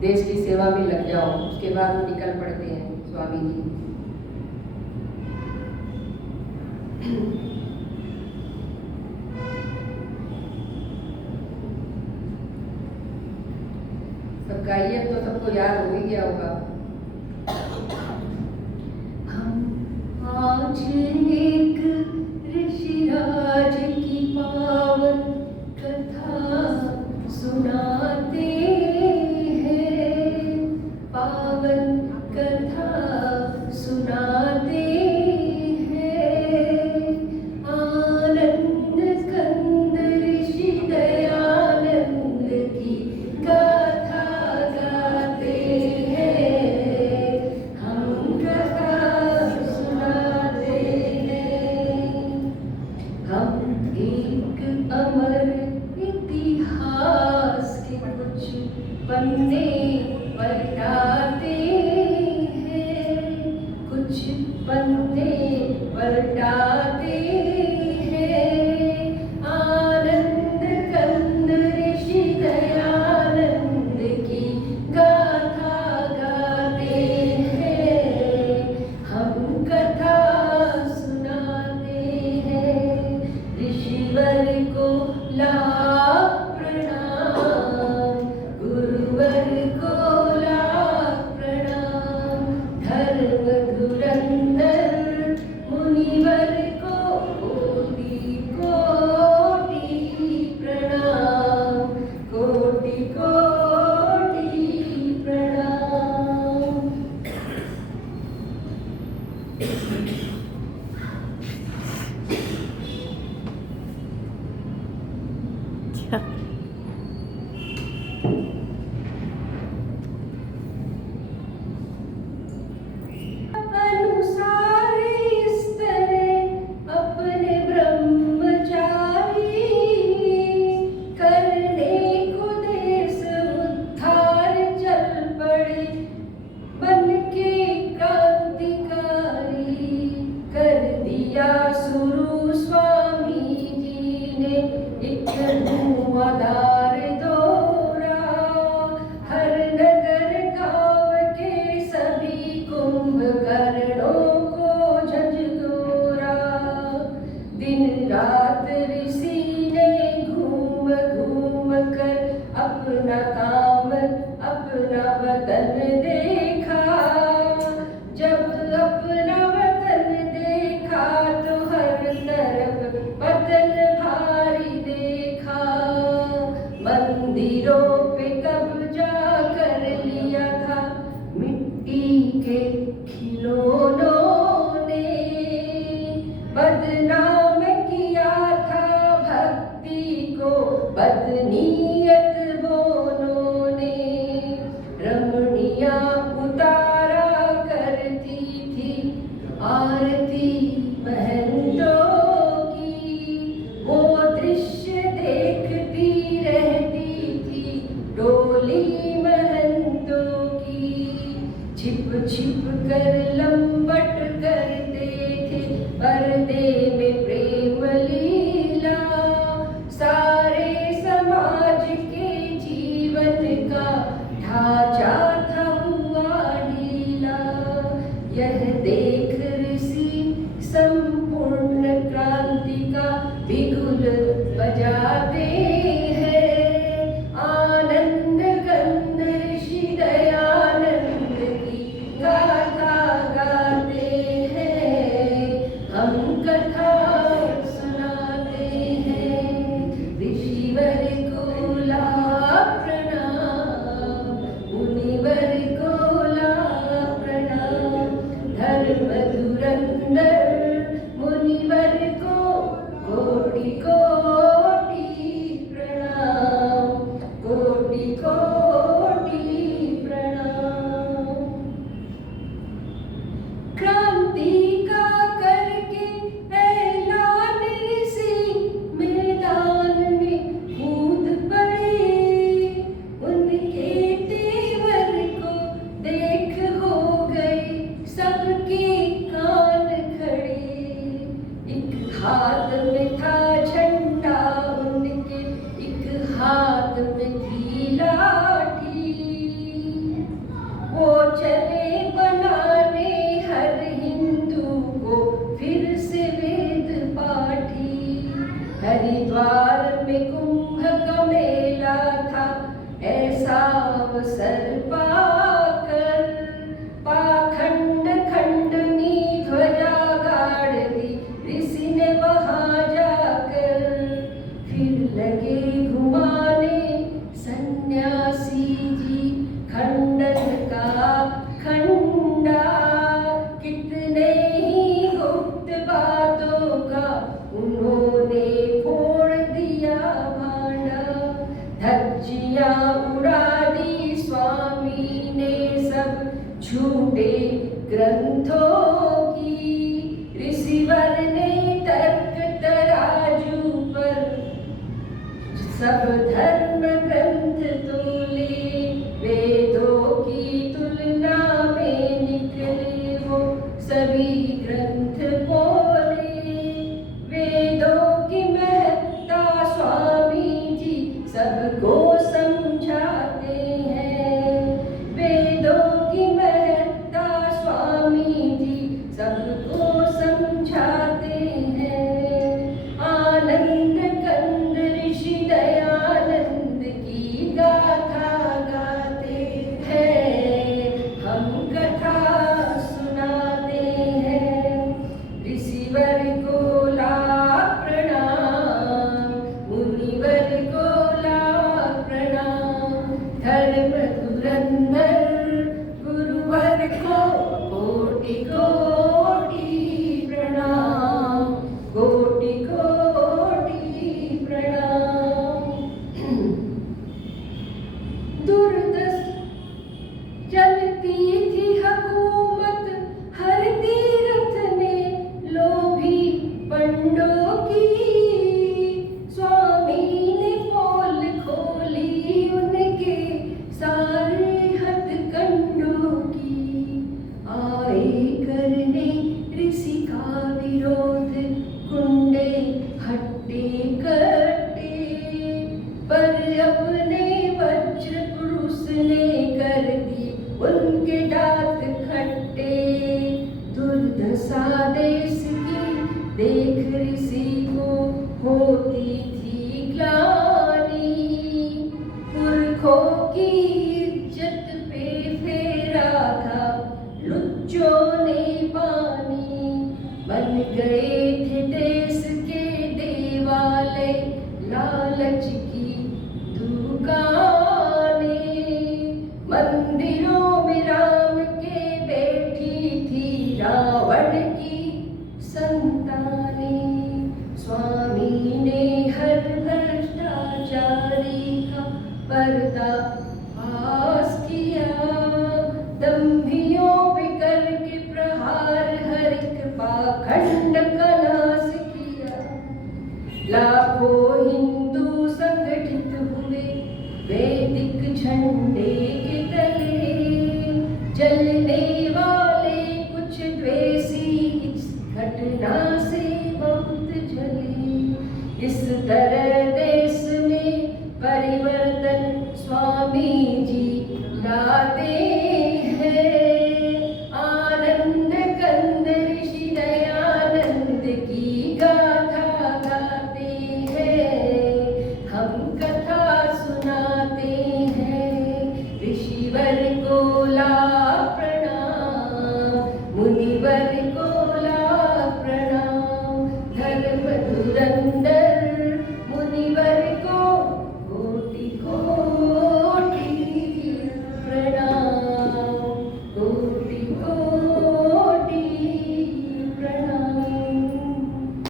देश की सेवा में लग जाओ। उसके बाद वो निकल पड़ते हैं स्वामी जी। सब गाइए, अब तो सबको याद हो ही गया होगा। हम आज एक ऋषिराज की पावन कथा सुनाते हैं, पावन कथा सुनाते हैं। आनंद कंद ऋषि दयानंद की गाथा गाते हैं, हम कथा सुनाते हैं। हम एक अमर इतिहास के कुछ पन्ने पलटाते हैं, कुछ पन्ने पलटाते हैं। आनंद कंद ऋषि दयानंद की गाथा गाते हैं, हम कथा सुनाते हैं। ऋषिवर को लाख प्रणाम, गुरुवर को लाख प्रणाम। धर्म धुरंधर मुनिवर को कोटि कोटि प्रणाम, कोटि कोटि प्रणाम। अनुसार इस तरह अपने ब्रह्मचारी करने को देश उद्धार चल पड़े, बन के क्रांतिकारी कर दिया शुरू स्वामी जी ने एक धुआंधार दौरा। हर नगर गांव के सभी कुंभकर्णों को झंझोरा। दिन रात ऋषि ने घूम घूम कर अपना काम अपना वतन देखा। जब अपना वतन देखा तो हर तरफ वतन भारी देखा। मंदिरों पे कब्जा कर लिया था मिट्टी के खिलौनों ने। बदनाम किया था भक्ति को बदनीयत बोलों ने। रमणिया उतारा करती थी आरती महंतों की, वो दृश्य देखती रहती थी डोली महंतों की। छिप छिप कर लंबट करते थे पर्दे में प्रेम लीला। सारे समाज के जीवन का ढांचा था हुआ ढीला। यह देख ऋषि संपूर्ण क्रांति का बिगुल बजाते हैं। आनंद कंद ऋषि दयानंद की गाथा अवसर पाकर पाखंड खंडनी ध्वजा गाड़ दी ऋषि ने वहां जाकर। फिर लगे घुमाने सन्यासी जी खंडन का खंडा। कितने ही गुप्त बातों का उन्होंने फोड़ दिया भांडा। धज्जियां उड़ा दी स्वामी ने सब झूठे ग्रंथों की। ऋषिवर ने तर्क तराजू पर सब धर्म ग्रंथ तोले। वेदों की तुलना में निकले वो सभी ग्रंथ बोले। वेदों की महत्ता स्वामी जी सबको समझाते हैं। वेदों की महत्ता स्वामी जी सबको समझाते हैं। आनंद कंद ऋषि दयानंद की गाथा गाते हैं। हम कथा सुनाते हैं। ऋषिवर को लाख प्रणाम, मुनिवर को लाख प्रणाम। धर्म धुरंधर गुरुवर को कोटि कोटि प्रणाम, कोटि कोटि प्रणाम। दुर्दश चलती थी हुकूमत हर तीर्थ में लोभी पंडों की। स्वामी ने पोल खोली उनके सारे हथकंडों की। आए करने ऋषि का विरोध कुंडे हट्टे कट्टे। पर अपने वज्र पुरुष ने कर दी उनके दांत खट्टे। दुर्दशा देश की देख ऋषि को होती थी ग्लानि। पुरखों की इज्जत पे फेरा था लुच्चों ने पानी। बन गए थे देश के देवालय लालच की दुकानें। मंदिरों में राम के बैठी थी रावण की संतानें। स्वामी ने हर भ्रष्टाचारी का पर्दाफाश किया। दंभियों पे करके प्रहार हर एक पाखंड का नाश किया। लाखों हिंदू संगठित हुए वैदिक झंडे के तले। जलने वाले कुछ द्वेषी इस घटना से बहुत जले। इस तरह देश में परिवर्तन स्वामी जी लाते हैं। आनंद कंद ऋषि दयानंद की गाथा गाते हैं। हम कथा सुनाते हैं। ऋषिवर को ला